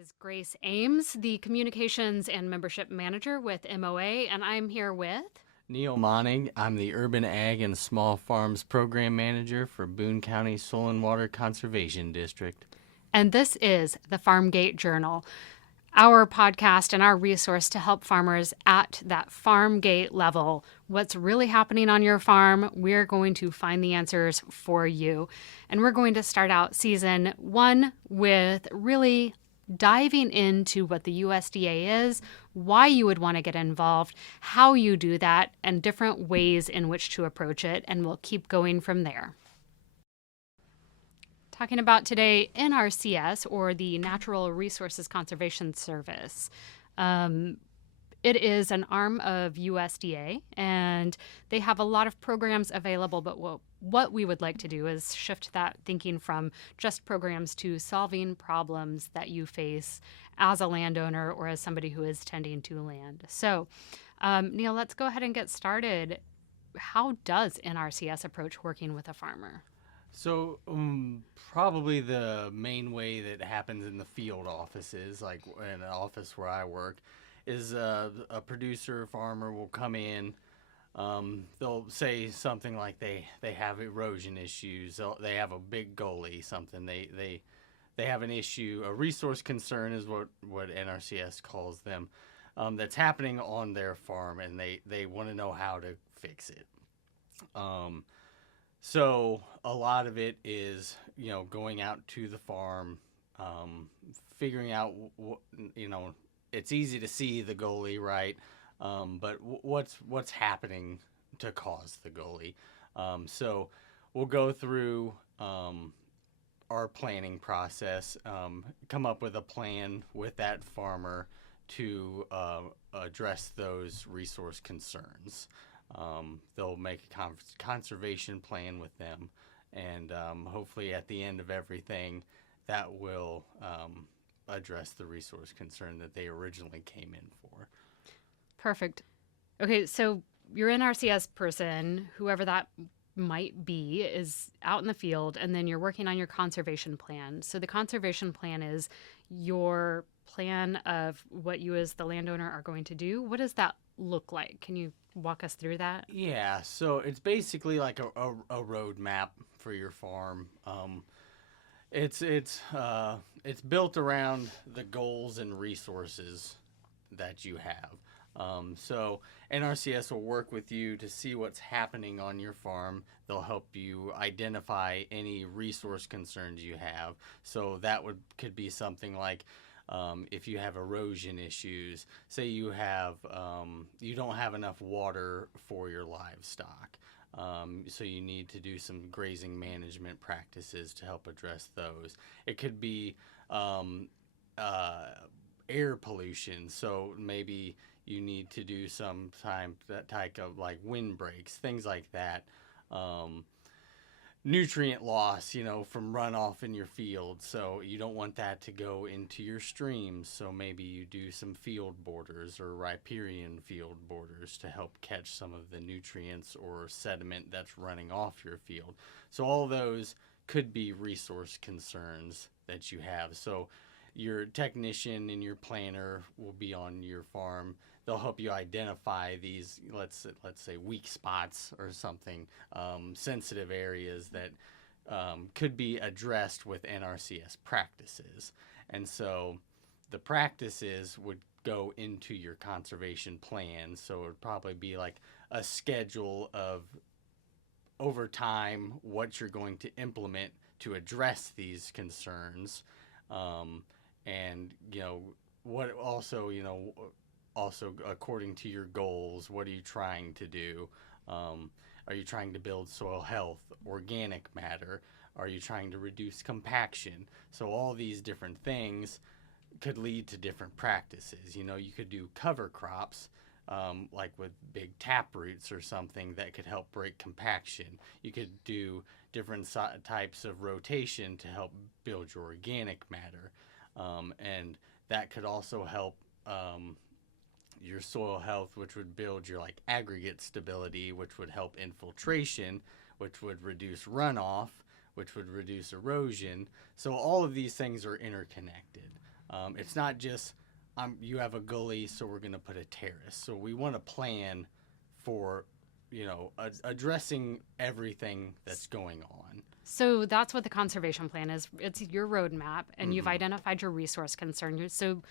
is Grace Ames, the Communications and Membership Manager with MOA, and I'm here with Neil Monning. I'm the Urban Ag and Small Farms Program Manager for Boone County Soil and Water Conservation District. and this is the Farmgate Journal, our podcast and our resource to help farmers at that farm gate level. What's really happening on your farm, we're going to find the answers for you. And we're going to start out season 1 with really diving into what the USDA is, why you would want to get involved, how you do that, and different ways in which to approach it. And we'll keep going from there. Talking about today NRCS, or the Natural Resources Conservation Service. It is an arm of USDA, and they have a lot of programs available, but what we would like to do is shift that thinking from just programs to solving problems that you face as a landowner or as somebody who is tending to land. So, Neil, let's go ahead and get started. How does NRCS approach working with a farmer? So, probably the main way that happens in the field offices, like in an office where I work, is a producer farmer will come in. They'll say something like they have erosion issues. They have a big gully, something. They have an issue, a resource concern is what NRCS calls them, that's happening on their farm, and they want to know how to fix it. So a lot of it is, going out to the farm, figuring out, it's easy to see the gully, right? But what's happening to cause the gully? So we'll go through our planning process, come up with a plan with that farmer to address those resource concerns. They'll make a conservation plan with them, and hopefully at the end of everything, that will address the resource concern that they originally came in for. Perfect. Okay, so your NRCS person, whoever that might be, is out in the field, and then you're working on your conservation plan. So the conservation plan is your plan of what you as the landowner are going to do. What does that look like? Can you walk us through that? Yeah, so it's basically like a road map for your farm. It's built around the goals and resources that you have. So NRCS will work with you to see what's happening on your farm. They'll help you identify any resource concerns you have. So that could be something like, if you have erosion issues, say you don't have enough water for your livestock. So you need to do some grazing management practices to help address those. It could be air pollution. So maybe you need to do some type of like windbreaks, things like that. Nutrient loss, from runoff in your field. So you don't want that to go into your streams. So maybe you do some field borders or riparian field borders to help catch some of the nutrients or sediment that's running off your field. So all those could be resource concerns that you have. So your technician and your planner will be on your farm. They'll help you identify these, let's say, weak spots or something, sensitive areas that could be addressed with NRCS practices. And so the practices would go into your conservation plan. So it would probably be like a schedule of, over time, what you're going to implement to address these concerns. And, what also according to your goals, what are you trying to do? Are you trying to build soil health, organic matter? Are you trying to reduce compaction? So all these different things could lead to different practices. You could do cover crops, like with big tap roots or something that could help break compaction. You could do different types of rotation to help build your organic matter. And that could also help your soil health, which would build your aggregate stability, which would help infiltration, which would reduce runoff, which would reduce erosion. So all of these things are interconnected. It's not just you have a gully, so we're going to put a terrace. So we want to plan for, addressing everything that's going on. So that's what the conservation plan is. It's your roadmap, and you've identified your resource concern. So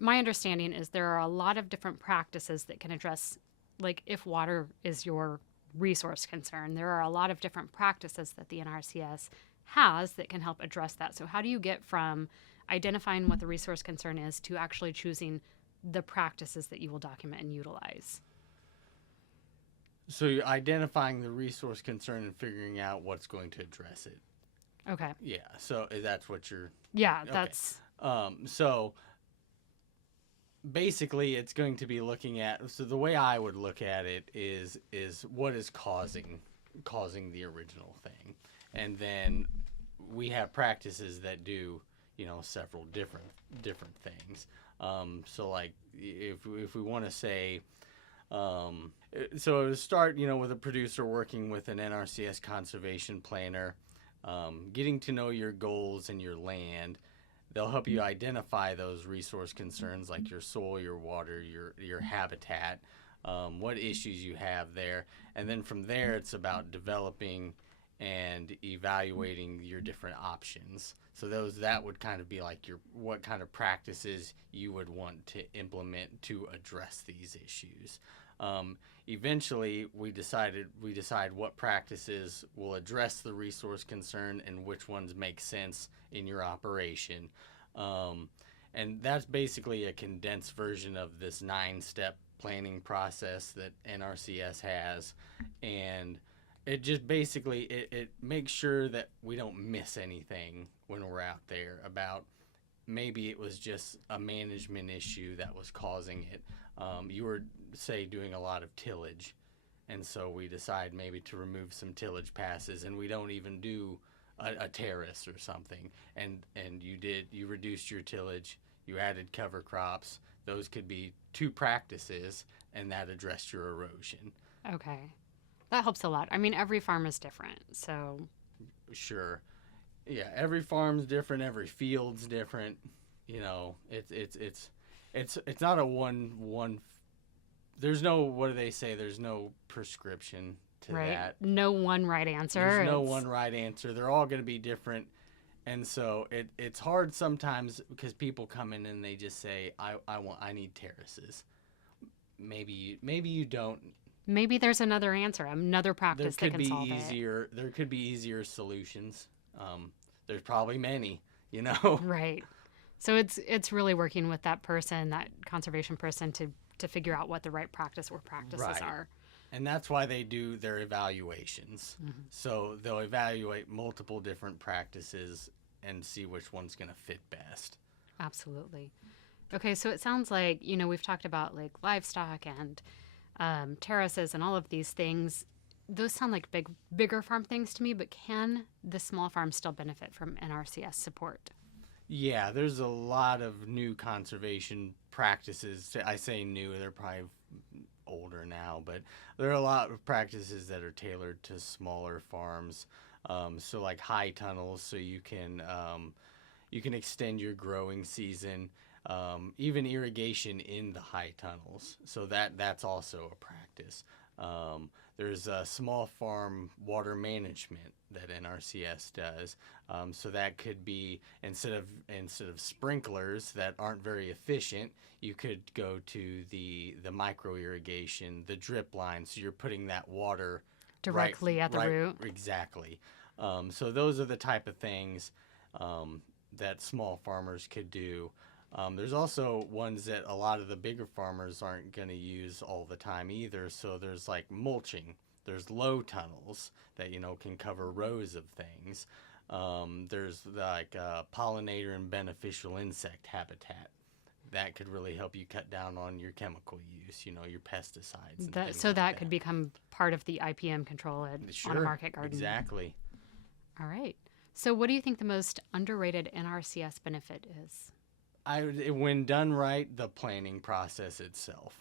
my understanding is there are a lot of different practices that can address, like if water is your resource concern, there are a lot of different practices that the NRCS has that can help address that. So how do you get from identifying what the resource concern is to actually choosing the practices that you will document and utilize? So you're identifying the resource concern and figuring out what's going to address it. Okay. Yeah. So that's what you're. Yeah, Okay. that's. So basically, it's going to be looking at. So the way I would look at it is what is causing the original thing, and then we have practices that do several different things. So like if we want to say. So it would start, with a producer working with an NRCS conservation planner, getting to know your goals and your land. They'll help you identify those resource concerns like your soil, your water, your habitat, what issues you have there. And then from there, it's about developing and evaluating your different options. So that would kind of be like what kind of practices you would want to implement to address these issues. Eventually, we decide what practices will address the resource concern and which ones make sense in your operation. And that's basically a condensed version of this 9-step planning process that NRCS has. And it just basically it makes sure that we don't miss anything when we're out there about maybe it was just a management issue that was causing it. You were, say, doing a lot of tillage, and so we decide maybe to remove some tillage passes, and we don't even do a terrace or something, and you reduced your tillage, you added cover crops. Those could be 2 practices, and that addressed your erosion. Okay. That helps a lot. I mean, every farm is different, so. Sure. Yeah, every farm's different, every field's different. It's not a one. There's no, what do they say? There's no prescription to that. No one right answer. There's no one right answer. They're all going to be different, and so it's hard sometimes because people come in and they just say, I need terraces. Maybe you don't. Maybe there's another answer, another practice that can solve it. There could be easier solutions. There's probably many, Right. So it's really working with that person, that conservation person, to figure out what the right practice or practices are. And that's why they do their evaluations. Mm-hmm. So they'll evaluate multiple different practices and see which one's going to fit best. Absolutely. Okay, so it sounds like, we've talked about like livestock and terraces and all of these things. Those sound like bigger farm things to me, but can the small farm still benefit from NRCS support? Yeah, there's a lot of new conservation practices. I say new, they're probably older now, but there are a lot of practices that are tailored to smaller farms. So like high tunnels, so you can extend your growing season. Even irrigation in the high tunnels. So that's also a practice. There's a small farm water management that NRCS does. So that could be instead of sprinklers that aren't very efficient, you could go to the micro irrigation, the drip line. So you're putting that water directly at the root. Exactly. So those are the type of things that small farmers could do. There's also ones that a lot of the bigger farmers aren't going to use all the time either. So there's like mulching. There's low tunnels that, can cover rows of things. There's like pollinator and beneficial insect habitat. That could really help you cut down on your chemical use, your pesticides. That could become part of the IPM control on a market garden. Exactly. All right. So what do you think the most underrated NRCS benefit is? When done right, the planning process itself,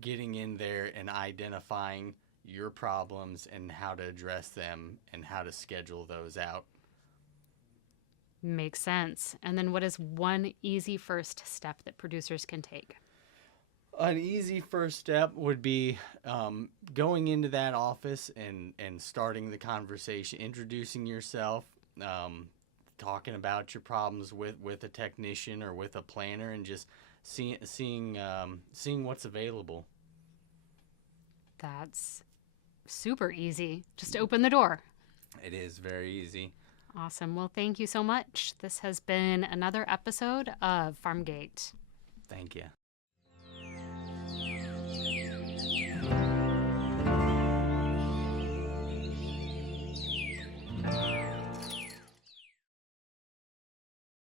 getting in there and identifying your problems and how to address them and how to schedule those out. Makes sense. And then what is one easy first step that producers can take? An easy first step would be going into that office and starting the conversation, introducing yourself, talking about your problems with a technician or with a planner, and just seeing what's available. That's super easy. Just open the door. It is very easy. Awesome. Well, thank you so much. This has been another episode of FarmGate. Thank you.